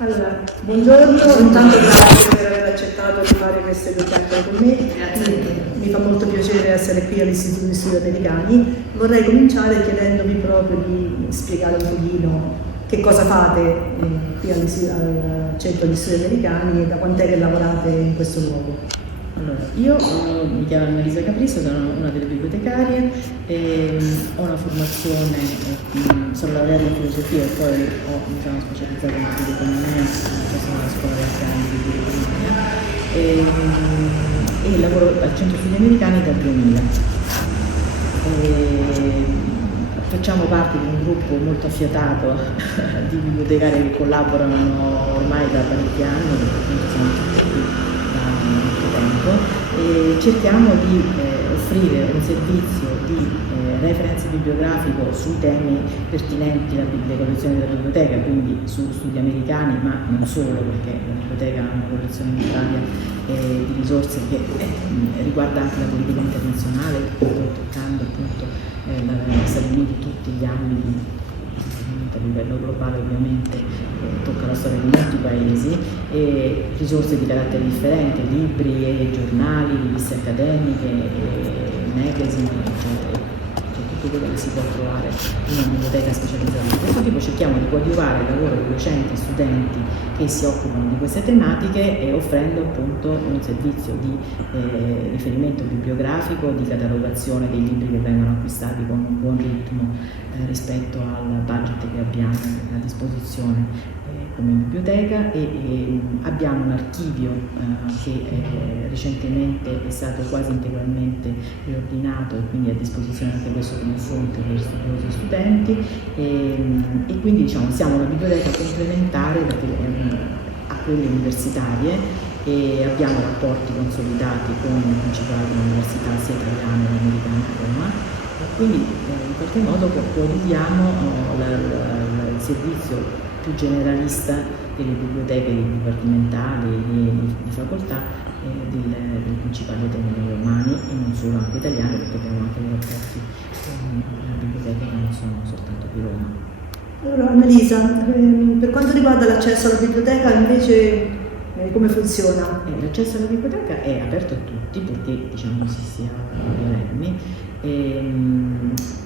Allora, buongiorno, intanto grazie per aver accettato di fare queste due chiacchiere con me. Mi fa molto piacere essere qui all'Istituto di Studi Americani. Vorrei cominciare chiedendovi proprio di spiegare un pochino che cosa fate qui al Centro di Studi Americani e da quant'è che lavorate in questo luogo. Allora, io mi chiamo Marisa Capristo, sono una delle bibliotecarie, ho una formazione, sono laureata in filosofia e poi ho specializzato in economia presso la scuola di economia e lavoro al Centro Studi Americani dal 2000. Facciamo parte di un gruppo molto affiatato di bibliotecari che collaborano ormai da parecchi anni, perché siamo tutti qui molto tempo, e cerchiamo di offrire un servizio di reference bibliografico sui temi pertinenti alle collezioni della biblioteca, quindi su studi americani, ma non solo, perché la biblioteca ha una collezione in Italia di risorse che riguarda anche la politica internazionale, toccando appunto gli Stati Uniti, tutti gli ambiti. A livello globale ovviamente tocca la storia di molti paesi e risorse di carattere differente, libri e giornali, riviste accademiche, magazine, eccetera. Tutto quello che si può trovare in una biblioteca specializzata di questo tipo. Cerchiamo di coadiuvare il lavoro di docenti e studenti che si occupano di queste tematiche, offrendo appunto un servizio di riferimento bibliografico, di catalogazione dei libri che vengono acquistati con un buon ritmo rispetto al budget che abbiamo a disposizione come biblioteca, e abbiamo un archivio che recentemente è stato quasi integralmente riordinato e quindi a disposizione anche questo come fonte per studiosi e studenti, e quindi diciamo siamo una biblioteca complementare a quelle universitarie e abbiamo rapporti consolidati con le principali università sia italiane che americane a Roma, e quindi in qualche modo coadiuviamo il servizio più generalista delle biblioteche dipartimentali di facoltà dei principali atenei romani e non solo, anche italiani, perché abbiamo anche dei rapporti con biblioteche che non sono soltanto di Roma. Allora Annalisa, per quanto riguarda l'accesso alla biblioteca invece come funziona? L'accesso alla biblioteca è aperto a tutti, perché diciamo si sia minorenni,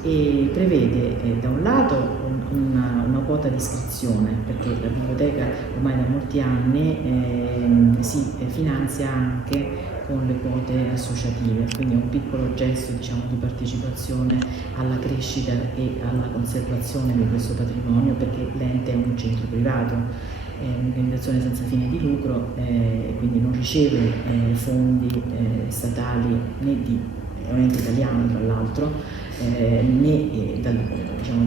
e prevede da un lato una quota di iscrizione, perché la biblioteca ormai da molti anni si finanzia anche con le quote associative, quindi è un piccolo gesto diciamo di partecipazione alla crescita e alla conservazione di questo patrimonio, perché l'ente è un centro privato, è un'organizzazione senza fine di lucro, quindi non riceve fondi statali è un ente italiano tra l'altro, né da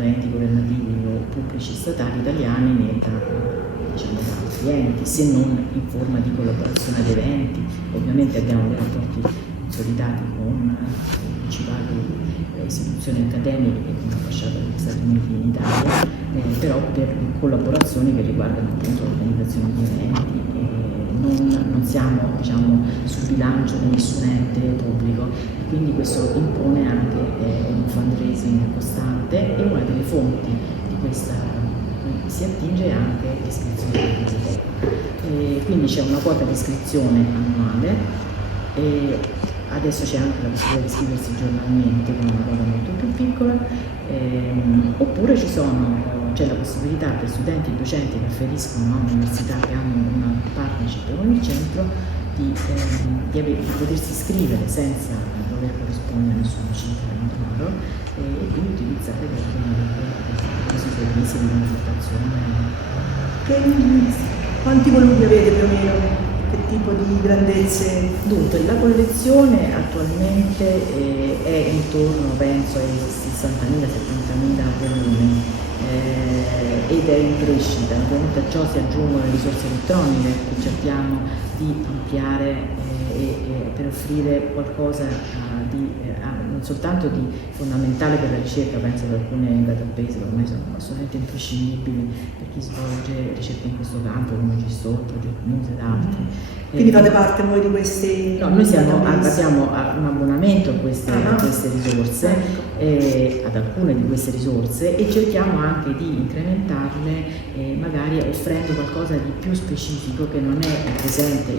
enti governativi o pubblici statali italiani, né da altri enti, se non in forma di collaborazione ad eventi. Ovviamente abbiamo dei rapporti consolidati con le principali istituzioni accademiche che hanno lasciato gli Stati Uniti in Italia, però per collaborazioni che riguardano appunto l'organizzazione di eventi. Non siamo sul bilancio di nessun ente pubblico, quindi questo impone anche un fundraising costante, e una delle fonti di questa si attinge anche l'iscrizione alla biblioteca. Quindi c'è una quota di iscrizione annuale, e adesso c'è anche la possibilità di iscriversi giornalmente con una quota molto più piccola, oppure c'è la possibilità per studenti e docenti che afferiscono a università che hanno una partnership con il centro di potersi iscrivere senza dover corrispondere a nessuna cifra in denaro, e quindi utilizzare questi servizi di consultazione. Quanti volumi avete più o meno? Che tipo di grandezze? Dunque, la collezione attualmente è intorno, penso, ai 60.000-70.000 volumi, ed è in crescita. Ovviamente a ciò si aggiungono le risorse elettroniche che cerchiamo di ampliare per offrire qualcosa non soltanto di fondamentale per la ricerca, penso ad alcune database che ormai sono assolutamente imprescindibili per chi svolge ricerca in questo campo, come Gestore, Project Muse ed altri. Quindi fate parte voi di questi? No, noi abbiamo un abbonamento a queste risorse, ad alcune di queste risorse e cerchiamo anche di incrementarle magari offrendo qualcosa di più specifico che non è presente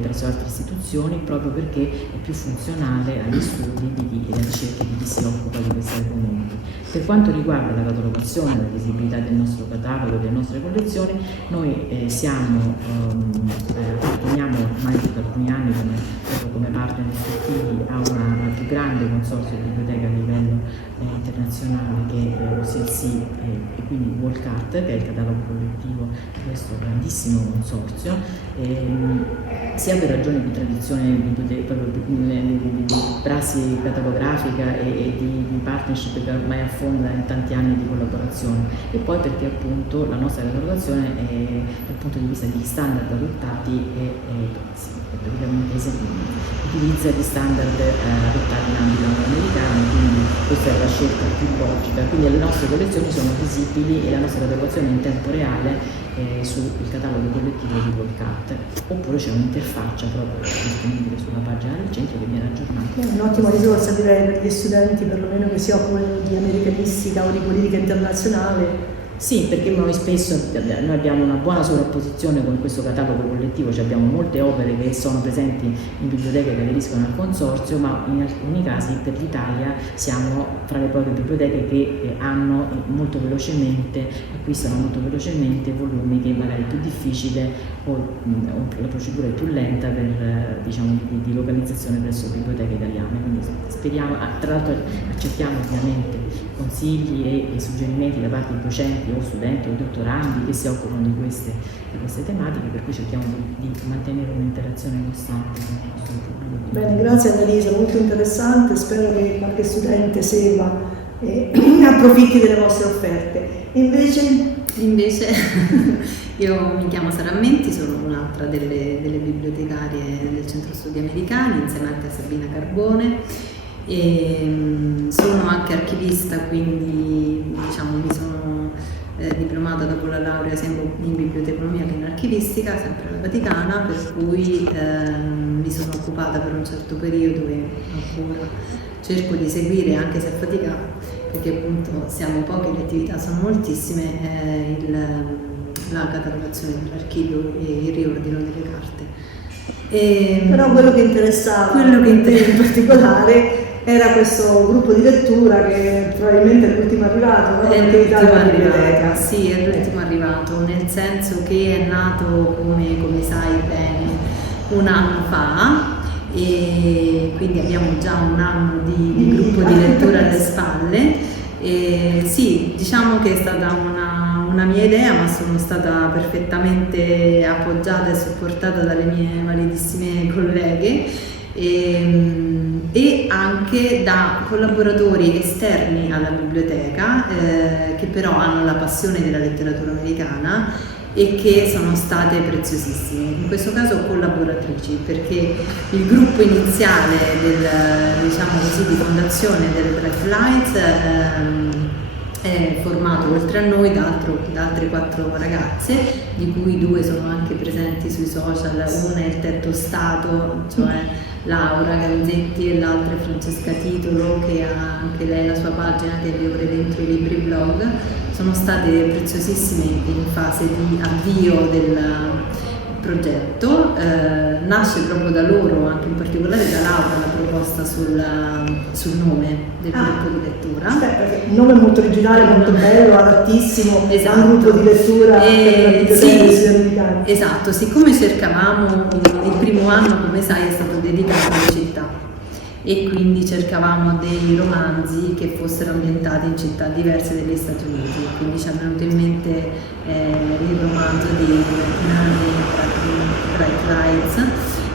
presso altre istituzioni, proprio perché è più funzionale agli studi e alle ricerche di chi si occupa di questi argomenti. Per quanto riguarda la catalogazione, la visibilità del nostro catalogo e delle nostre collezioni, noi apparteniamo ormai da alcuni anni come partner effettivi a una più grande consorzio di biblioteche a livello internazionale che è l'OCLC e quindi WorldCat, che è il catalogo collettivo di questo grandissimo consorzio, sia per ragioni di tradizione di prassi catalografica e di partnership che ormai affonda in tanti anni di collaborazione, e poi perché appunto la nostra catalogazione dal punto di vista degli standard adottati utilizza gli standard adottati in ambito americano, quindi questa è la scelta più logica. Quindi le nostre collezioni sono visibili e la nostra catalogazione è in tempo reale sul catalogo collettivo di WorldCat, oppure c'è un'interfaccia proprio disponibile sulla pagina del centro che viene aggiornata. È un'ottima risorsa, direi, per gli studenti perlomeno che si occupano di americanistica o di politica internazionale. Sì, perché noi abbiamo una buona sovrapposizione con questo catalogo collettivo, cioè abbiamo molte opere che sono presenti in biblioteche che aderiscono al consorzio, ma in alcuni casi per l'Italia siamo fra le poche biblioteche che hanno acquistano molto velocemente volumi che magari è più difficile o la procedura è più lenta per di localizzazione presso biblioteche italiane. Quindi speriamo, tra l'altro accettiamo ovviamente consigli e suggerimenti da parte di docenti o studenti o dottorandi che si occupano di queste tematiche, per cui cerchiamo di mantenere un'interazione costante con il nostro pubblico. Bene, grazie Annalisa, molto interessante, spero che qualche studente segua e approfitti delle vostre offerte. Invece io mi chiamo Sara Menti, sono un'altra delle bibliotecarie del Centro Studi Americani insieme anche a Sabina Carbone e sono anche archivista, quindi mi sono diplomata dopo la laurea sia in biblioteconomia che in archivistica, sempre alla Vaticana, per cui mi sono occupata per un certo periodo e ancora cerco di seguire, anche se faticata, perché appunto siamo pochi, le attività sono moltissime, la catalogazione dell'archivio e il riordino delle carte. Però quello che interessava in particolare era questo gruppo di lettura che probabilmente è l'ultimo arrivato, no? È l'ultimo arrivato, sì, è l'ultimo arrivato, nel senso che è nato, come sai bene, un anno fa, e quindi abbiamo già un anno di gruppo di lettura alle spalle. E sì, diciamo che è stata una mia idea, ma sono stata perfettamente appoggiata e supportata dalle mie validissime colleghe e anche da collaboratori esterni alla biblioteca che però hanno la passione della letteratura americana e che sono state preziosissime, in questo caso collaboratrici, perché il gruppo iniziale di fondazione del Bright Lights è formato oltre a noi da altre 4 ragazze, di cui 2 sono anche presenti sui social, una è il Tetto Stato, cioè Laura Ganzetti, e l'altra è Francesca Titolo, che ha anche lei la sua pagina che è Le Ore Dentro i Libri Blog. Sono state preziosissime in fase di avvio del progetto, nasce proprio da loro, anche in particolare da Laura, la proposta sul nome del gruppo di lettura. Perché il nome è molto originale, molto bello, adattissimo, esatto. A un gruppo di lettura per la biblioteca americana. Esatto, siccome cercavamo, il primo anno, come sai, è stato dedicato alle città e quindi cercavamo dei romanzi che fossero ambientati in città diverse degli Stati Uniti, quindi ci è venuto in mente il romanzo di Bright Lights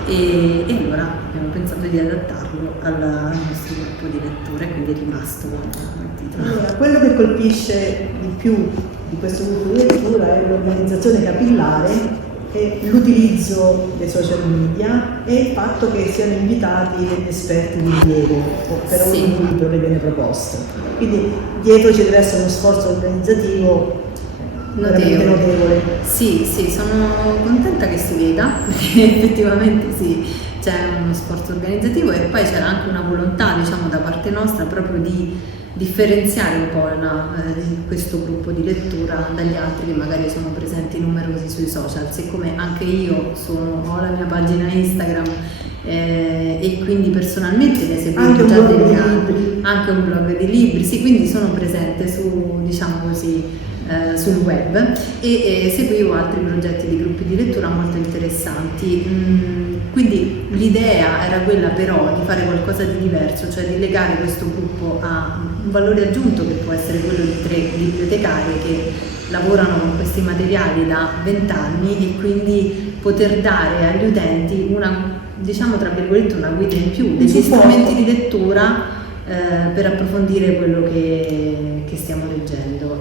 e allora abbiamo pensato di adattarlo al nostro gruppo di lettura e quindi è rimasto il titolo. Allora, quello che colpisce di più di questo gruppo di lettura è l'organizzazione capillare e l'utilizzo dei social media e il fatto che siano invitati degli esperti di rilievo per ogni libro che viene proposto. Quindi dietro ci deve essere uno sforzo organizzativo notevole. Sì, sono contenta che si veda, perché effettivamente sì, c'è uno sforzo organizzativo e poi c'era anche una volontà, diciamo, da parte nostra proprio di differenziare un po' questo gruppo di lettura dagli altri che magari sono presenti numerosi sui social. Siccome anche io ho la mia pagina Instagram e quindi personalmente ne seguo già degli anni, anche un blog di libri, sì, quindi sono presente su, diciamo così, sul web e seguivo altri progetti di gruppi di lettura molto interessanti. Quindi l'idea era quella però di fare qualcosa di diverso, cioè di legare questo gruppo a un valore aggiunto che può essere quello di 3 bibliotecarie che lavorano con questi materiali da 20 anni e quindi poter dare agli utenti una, diciamo tra virgolette, una guida in più, degli strumenti di lettura per approfondire quello che stiamo leggendo.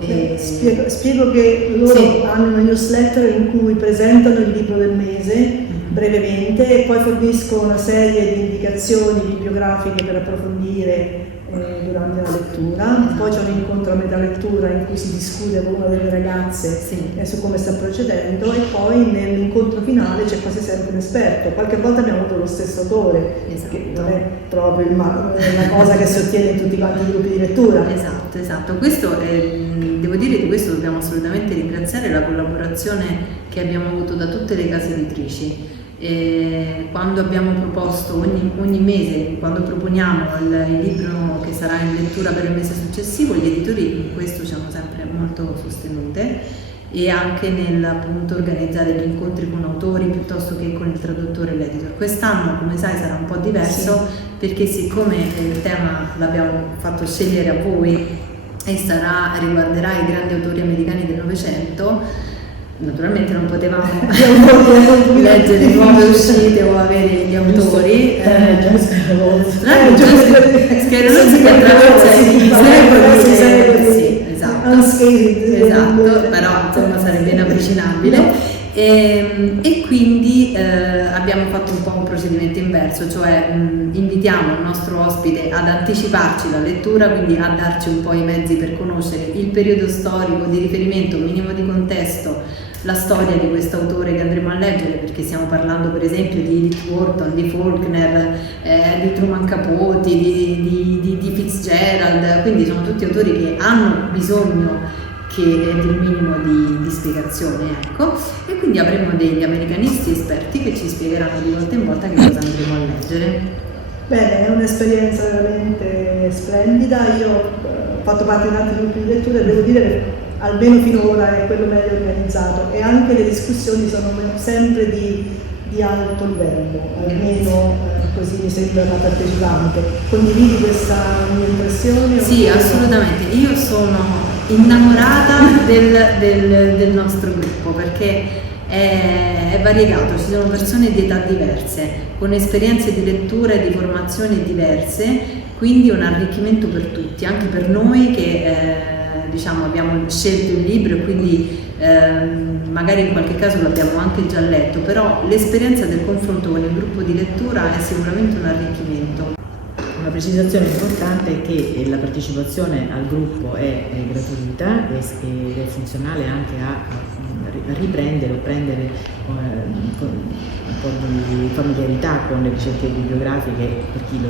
Spiego che loro hanno una newsletter in cui presentano il libro del mese brevemente e poi forniscono una serie di indicazioni bibliografiche per approfondire durante la lettura. Poi c'è un incontro a metà lettura in cui si discute con una delle ragazze su come sta procedendo e poi nell'incontro finale c'è quasi sempre un esperto. Qualche volta abbiamo avuto lo stesso autore, che non è proprio una cosa che si ottiene in tutti quanti i gruppi di lettura. Esatto. Questo devo dire, di questo dobbiamo assolutamente ringraziare la collaborazione che abbiamo avuto da tutte le case editrici. Quando abbiamo proposto ogni mese, quando proponiamo il libro che sarà in lettura per il mese successivo, gli editori in questo ci hanno sempre molto sostenute e anche nel appunto organizzare gli incontri con autori piuttosto che con il traduttore e l'editor. Quest'anno, come sai, sarà un po' diverso perché siccome il tema l'abbiamo fatto scegliere a voi e riguarderà i grandi autori americani del Novecento, naturalmente non potevamo leggere nuove uscite o avere gli autori. Scherolozzi che attraversa i esatto, però insomma sarebbe inavvicinabile. E quindi abbiamo fatto un po' un procedimento inverso, cioè invitiamo il nostro ospite ad anticiparci la lettura, quindi a darci un po' i mezzi per conoscere il periodo storico di riferimento, minimo di contesto, la storia di questo autore che andremo a leggere, perché stiamo parlando per esempio di Edith Wharton, di Faulkner, di Truman Capote, di Fitzgerald, quindi sono tutti autori che hanno bisogno di un minimo di spiegazione, ecco, e quindi avremo degli americanisti esperti che ci spiegheranno di volta in volta che cosa andremo a leggere. Bene, è un'esperienza veramente splendida. Io ho fatto parte di altri gruppi di lettura e devo dire che almeno finora è quello meglio organizzato e anche le discussioni sono sempre di alto livello, almeno così mi sembra una partecipante. Condividi questa mia impressione? Sì, assolutamente. Io sono innamorata del nostro gruppo perché è variegato, ci sono persone di età diverse, con esperienze di lettura e di formazione diverse, quindi un arricchimento per tutti, anche per noi che diciamo abbiamo scelto il libro e quindi magari in qualche caso l'abbiamo anche già letto, però l'esperienza del confronto con il gruppo di lettura è sicuramente un arricchimento. Una precisazione importante è che la partecipazione al gruppo è gratuita ed è funzionale anche a riprendere o prendere un po' di familiarità con le ricerche bibliografiche per chi lo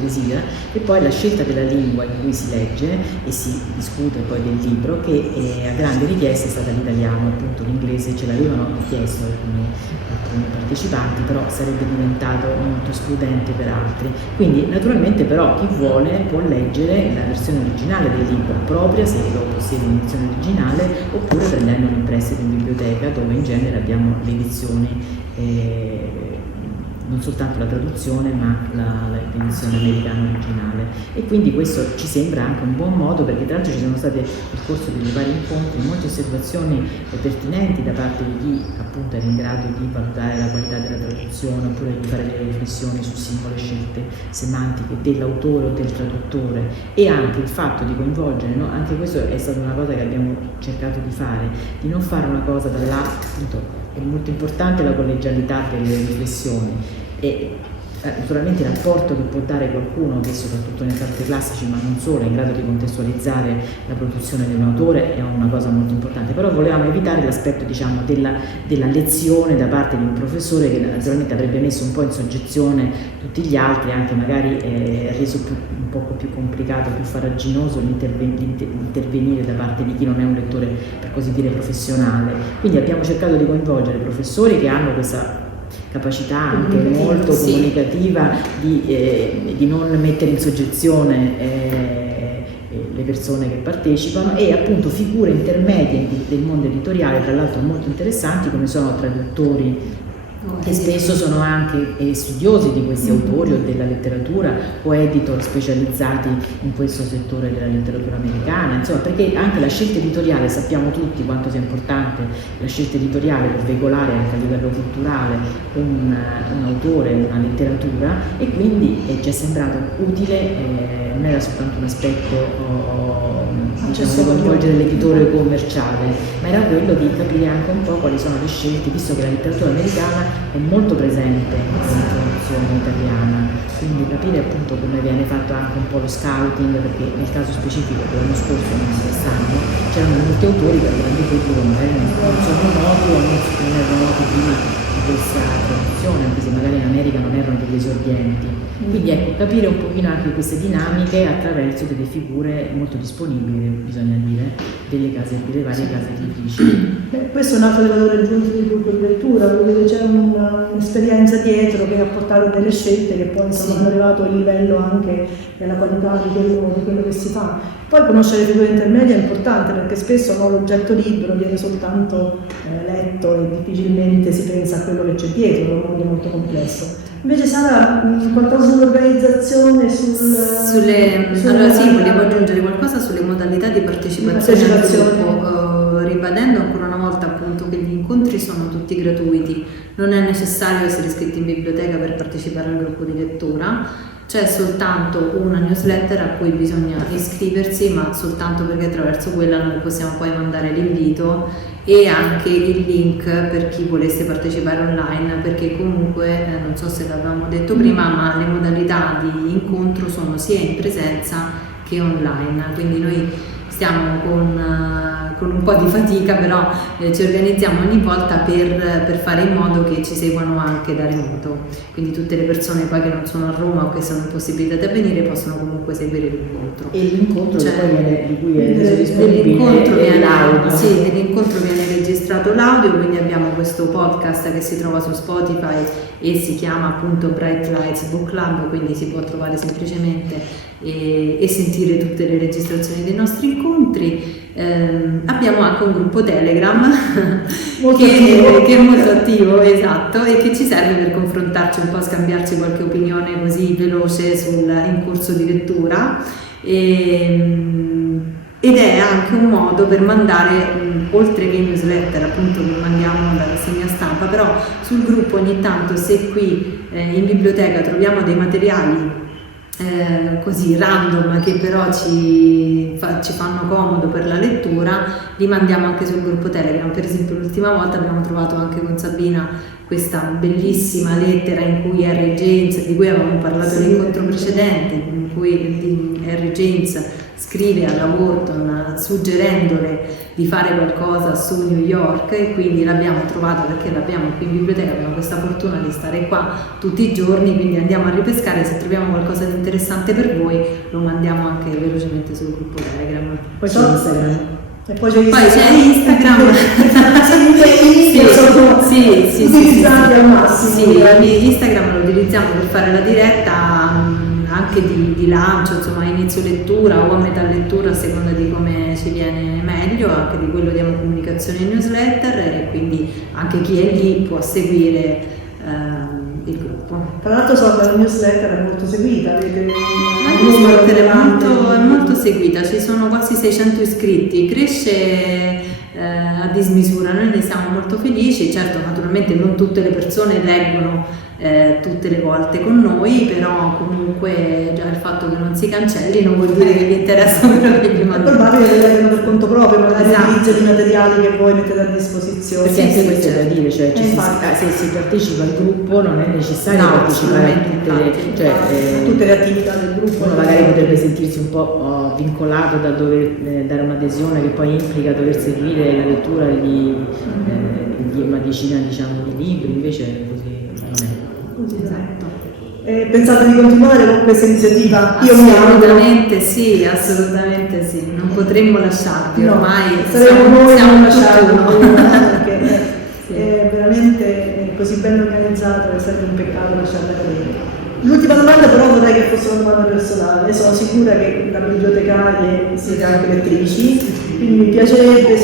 desidera, e poi la scelta della lingua in cui si legge e si discute poi del libro, che a grande richiesta è stata l'italiano. Appunto l'inglese ce l'avevano chiesto alcuni partecipanti, però sarebbe diventato molto escludente per altri. Quindi naturalmente però chi vuole può leggere la versione originale del libro propria, se lo possiede in edizione originale, oppure prendendolo in prestito in biblioteca, dove in genere abbiamo le edizioni, non soltanto la traduzione ma l'edizione americana originale, e quindi questo ci sembra anche un buon modo, perché tra l'altro ci sono state nel corso dei vari incontri molte osservazioni pertinenti da parte di chi appunto era in grado di valutare la qualità della traduzione oppure di fare delle riflessioni su singole scelte semantiche dell'autore o del traduttore, e anche il fatto di coinvolgere, no? Anche questo è stata una cosa che abbiamo cercato di fare, di non fare una cosa appunto. È molto importante la collegialità delle riflessioni e naturalmente il rapporto che può dare qualcuno che soprattutto nei sarti classici, ma non solo, è in grado di contestualizzare la produzione di un autore, è una cosa molto importante, però volevamo evitare l'aspetto, diciamo, della lezione da parte di un professore che naturalmente avrebbe messo un po' in soggezione tutti gli altri, anche magari reso un poco più complicato, più farraginoso l'intervenire da parte di chi non è un lettore, per così dire, professionale. Quindi abbiamo cercato di coinvolgere professori che hanno questa capacità anche molto comunicativa di non mettere in soggezione le persone che partecipano, e appunto figure intermedie del mondo editoriale, tra l'altro molto interessanti, come sono traduttori che spesso sono anche studiosi di questi autori o della letteratura, o editor specializzati in questo settore della letteratura americana, insomma, perché anche la scelta editoriale, sappiamo tutti quanto sia importante la scelta editoriale per veicolare anche a livello culturale un autore, una letteratura, e quindi ci è sembrato utile, non era soltanto un aspetto diciamo, di coinvolgere l'editore commerciale, ma era quello di capire anche un po' quali sono le scelte, visto che la letteratura americana è molto presente nella traduzione italiana, quindi capire appunto come viene fatto anche un po' lo scouting, perché nel caso specifico dell'anno scorso, non quest'anno, c'erano molti autori per grande pubblico magari non sono noti o non erano noti prima di questa traduzione, anche se magari in America non erano degli esordienti. Quindi ecco, capire un pochino anche queste dinamiche attraverso delle figure molto disponibili, bisogna dire, delle varie case editrici. Questo è un altro dei valori aggiunti del gruppo di lettura, perché c'è un'esperienza dietro che ha portato delle scelte che poi insomma hanno elevato il livello anche della qualità di quello che si fa. Poi conoscere le figure intermedie è importante, perché spesso l'oggetto libero viene soltanto letto e difficilmente si pensa a quello che c'è dietro, è un mondo molto complesso. Invece Sara, qualcosa sull'organizzazione, allora sì, volevo aggiungere qualcosa sulle modalità di partecipazione al gruppo, ribadendo ancora una volta appunto che gli incontri sono tutti gratuiti, non è necessario essere iscritti in biblioteca per partecipare al gruppo di lettura. C'è soltanto una newsletter a cui bisogna iscriversi, ma soltanto perché attraverso quella noi possiamo poi mandare l'invito e anche il link per chi volesse partecipare online, perché comunque, non so se l'avevamo detto prima, ma le modalità di incontro sono sia in presenza che online, quindi noi stiamo con un po' di fatica, però ci organizziamo ogni volta per fare in modo che ci seguano anche da remoto, quindi tutte le persone poi che non sono a Roma o che sono impossibilitate a venire possono comunque seguire l'incontro. E l'incontro di cui è dell'incontro disponibile dell'incontro viene registrato l'audio, quindi abbiamo questo podcast che si trova su Spotify e si chiama appunto Bright Lights Book Club, quindi si può trovare semplicemente e sentire tutte le registrazioni dei nostri incontri. Abbiamo anche un gruppo Telegram che è molto attivo, esatto, e che ci serve per confrontarci un po', scambiarci qualche opinione così veloce in corso di lettura, ed è anche un modo per mandare, oltre che newsletter appunto che mandiamo dalla rassegna stampa, però sul gruppo ogni tanto, se qui in biblioteca troviamo dei materiali così random che però ci fanno comodo per la lettura, li mandiamo anche sul gruppo Telegram. Per esempio l'ultima volta abbiamo trovato anche con Sabina questa bellissima lettera in cui Harry James, di cui avevamo parlato nell'incontro precedente, in cui Harry James scrive alla Wharton suggerendole di fare qualcosa su New York, e quindi l'abbiamo trovata perché l'abbiamo qui in biblioteca, abbiamo questa fortuna di stare qua tutti i giorni, quindi andiamo a ripescare, se troviamo qualcosa di interessante per voi lo mandiamo anche velocemente sul gruppo Telegram. Poi c'è Instagram. E poi c'è Instagram. Sì, utilizzati al massimo. Sì, Instagram lo utilizziamo per fare la diretta anche di lancio, insomma inizio lettura o a metà lettura a seconda di come ci viene meglio, anche di quello diamo comunicazione in newsletter, e quindi anche chi è lì può seguire il gruppo. Tra l'altro so che la newsletter è molto seguita, avete la newsletter è molto seguita, ci sono quasi 600 iscritti, cresce a dismisura, noi ne siamo molto felici. Certo, naturalmente non tutte le persone leggono tutte le volte con noi, però comunque già il fatto che non si cancelli non vuol dire che vi interessa quello che vi È mando. probabile che leggono per conto proprio, magari Esatto. utilizzano i materiali che voi mettete a disposizione. Perché anche questo è da dire, cioè infatti. se si partecipa al gruppo non è necessario No, partecipare a assolutamente, tutte le, infatti. cioè, Tutte le attività del gruppo. uno magari potrebbe sentirsi un po' vincolato da dover dare un'adesione che poi implica dover seguire la lettura di una decina, diciamo, di libri, invece così non è. Esatto. Pensate di continuare con questa iniziativa? Io mi auguro. Assolutamente sì, assolutamente sì, non potremmo lasciarvi, No, ormai saremo noi a non tutt'uno. lasciarlo, perché Sì. è veramente così ben organizzato che sarebbe un peccato lasciarla cadere. L'ultima domanda però vorrei che fosse una domanda personale. Sono sicura che da bibliotecarie siete anche lettrici, quindi mi piacerebbe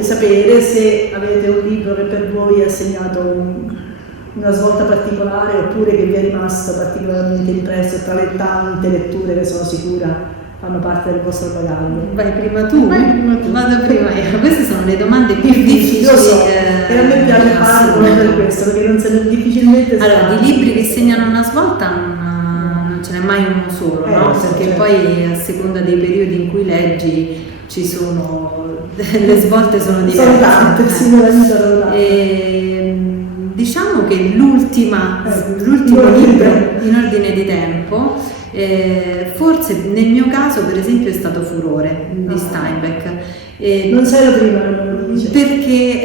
sapere se avete un libro che per voi ha segnato una svolta particolare, oppure che vi è rimasto particolarmente impresso tra le tante letture che sono sicura fanno parte del vostro bagaglio. Vai prima tu? Vai prima tu. Vado prima io. Queste sono le domande più difficili. Lo so, e a me piace farlo proprio per questo, perché non se ne difficilmente si Allora, fa. di libri che segnano una svolta non ce n'è mai uno solo, no? Sì, Perché certo. poi a seconda dei periodi in cui leggi ci sono le svolte sono diverse. Sono tante, sì, nella vita sono tante. Diciamo che l'ultimo libro in ordine di tempo, forse nel mio caso per esempio è stato Furore di Steinbeck. Non sei la prima che me lo dice. Perché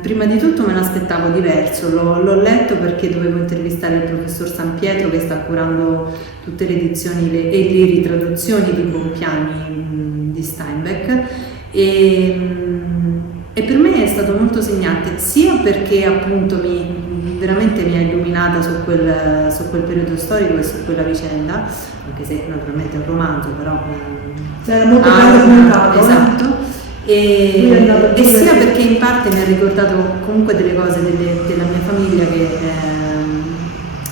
prima di tutto me l'aspettavo diverso, l'ho letto perché dovevo intervistare il professor San Pietro che sta curando tutte le edizioni e le ritraduzioni di Bompiani di Steinbeck e per me è stato molto segnante, sia perché appunto veramente mi ha illuminata su quel periodo storico e su quella vicenda, anche se naturalmente è un romanzo, però Era molto ben documentato. esatto. E sia perché in parte mi ha ricordato comunque delle cose della mia famiglia che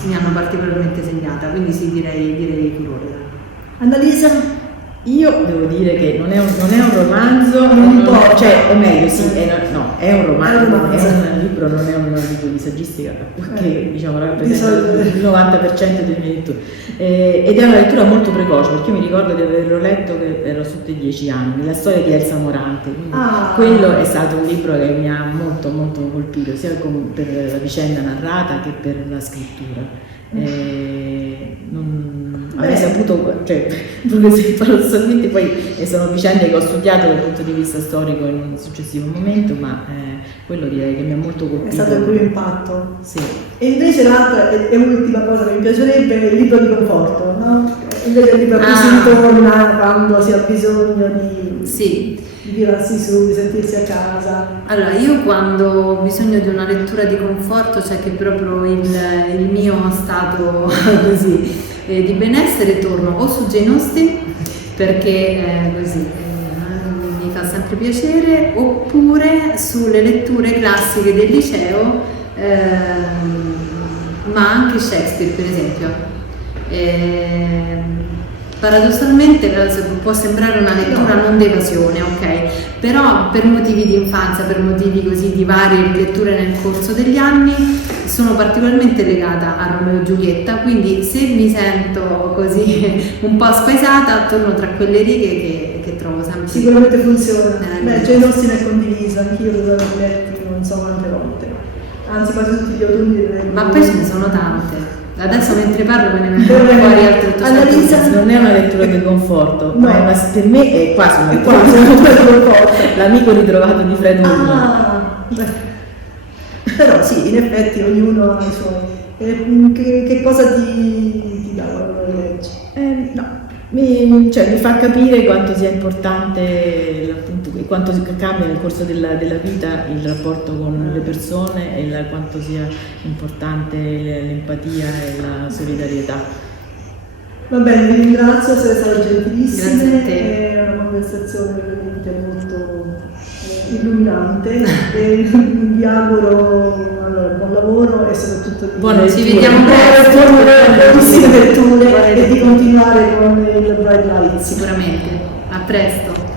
mi hanno particolarmente segnata, quindi sì, direi Furore. Annalisa? Io devo dire che non è un romanzo, Non importa. cioè, o meglio, sì, è un romanzo, È un romanzo. è un libro, non è un libro di saggistica, che diciamo rappresenta solito. il 90% delle mie letture. Ed è una lettura molto precoce, perché io mi ricordo di averlo letto che ero sotto i 10 anni, la storia di Elsa Morante, quindi quello è stato un libro che mi ha molto molto colpito, sia per la vicenda narrata che per la scrittura. Avrei saputo, cioè, proprio se paradossalmente poi sono vicende che ho studiato dal punto di vista storico in un successivo momento, ma quello direi che mi ha molto colpito. È stato il primo impatto. Sì. E invece l'altra e ultima cosa che mi piacerebbe è il libro di conforto, no? Invece il libro a cui si ritorna quando si ha bisogno di tirarsi su, di sentirsi a casa. Allora, io quando ho bisogno di una lettura di conforto, cioè che proprio il mio stato così di benessere, torno o su Jane Austen, perché così mi fa sempre piacere, oppure sulle letture classiche del liceo, ma anche Shakespeare per esempio. Paradossalmente può sembrare una lettura non d'evasione, ok? Però per motivi di infanzia, per motivi così di varie letture nel corso degli anni, sono particolarmente legata a Romeo e Giulietta, quindi se mi sento così un po' spaesata, torno tra quelle righe che trovo sempre. Sicuramente funziona. Jane Austen è condivisa, anch'io l'ho letti non so quante volte. Anzi, quasi tutti gli autunni. Ma poi ce ne sono tante. Adesso mentre parlo me ne vengono fuori altre 800. Annalisa, non è una lettura di conforto, No. ma per me è quasi una lettura di conforto. L'amico ritrovato di Fred Hoyle. Però sì, in effetti ognuno ha i suoi. Che cosa ti dà quando lo leggi? No, mi fa capire quanto sia importante, appunto, quanto cambia nel corso della vita il rapporto con le persone e quanto sia importante l'empatia e la solidarietà. Va bene, vi ringrazio, siete state gentilissime. Grazie a te. È una conversazione veramente molto illuminante e vi auguro buon lavoro e soprattutto Ci vediamo buonissime letture e di continuare con il Bright Lights. sicuramente. A presto.